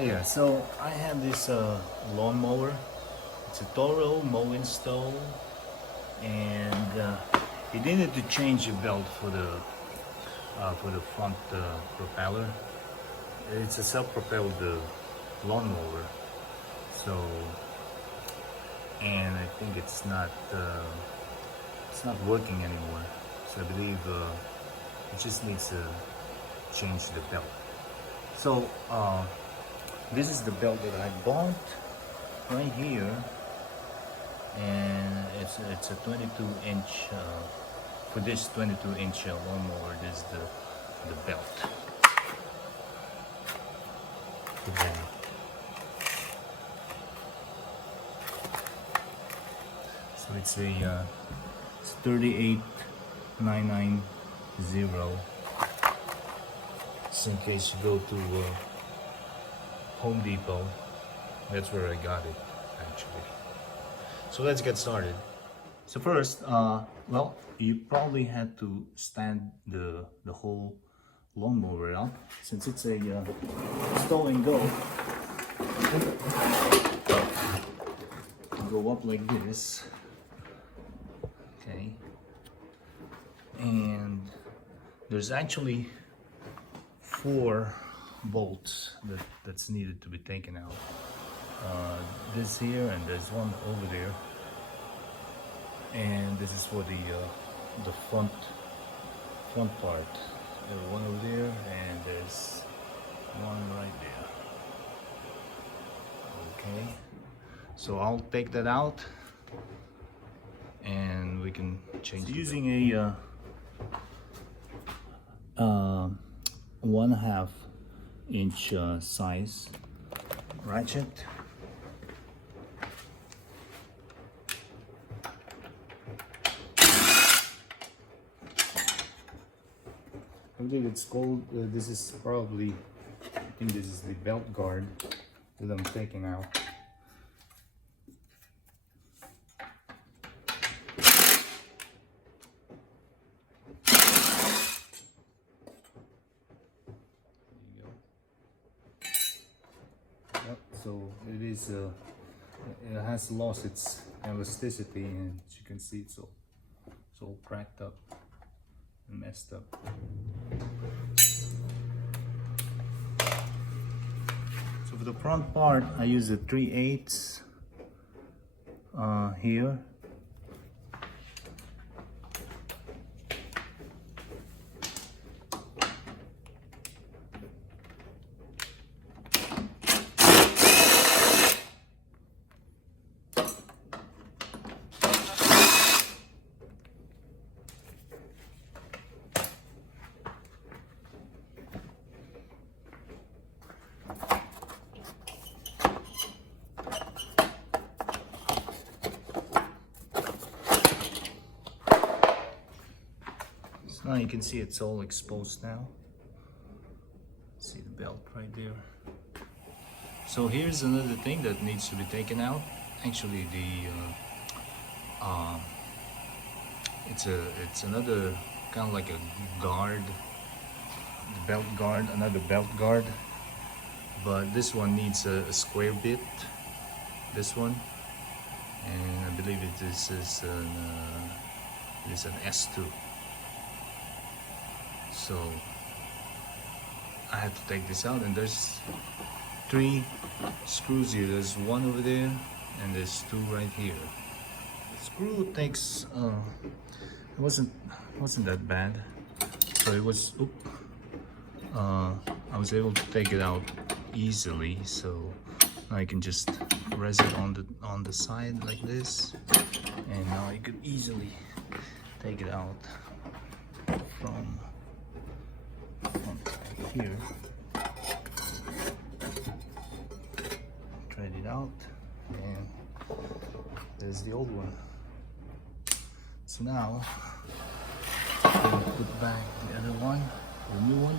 Yeah, so I have this lawnmower. It's a Toro Mow and Stow, and it needed to change the belt for the front propeller. It's a self-propelled lawnmower, so and I think it's not working anymore. So I believe it just needs to change the belt. So this is the belt that I bought right here, and it's a 22-inch for this 22-inch lawnmower. This is the belt. Okay. So it's a 38990. Just in case you go to Home Depot, that's where I got it actually. So let's get started. So first, well, you probably had to stand the whole lawnmower up, since it's a stow and go. Go up like this, okay, and there's actually 4 bolts that's needed to be taken out. This here, and there's one over there, and this is for the front part. There's one over there, and there's one right there. Okay, so I'll take that out, and we can change. So using a 1/2 inch size ratchet. I believe it's called, this is probably, I think this is the belt guard that I'm taking out. So it is, it has lost its elasticity, and as you can see, it's all cracked up and messed up. So for the front part, I use a 3/8 here. Now you can see it's all exposed now. See the belt right there. So here's another thing that needs to be taken out. Actually, it's another kind of like a guard, the belt guard, another belt guard. But this one needs a square bit. This one, and I believe this is an S2. So I have to take this out, and there's 3 screws here. There's one over there, and there's 2 right here. The screw takes it wasn't that bad, so it was I was able to take it out easily. So now I can just rest it on the side like this, and now I could easily take it out from here. Tried it out, and there's the old one. So now I'm gonna put back the other one, the new one.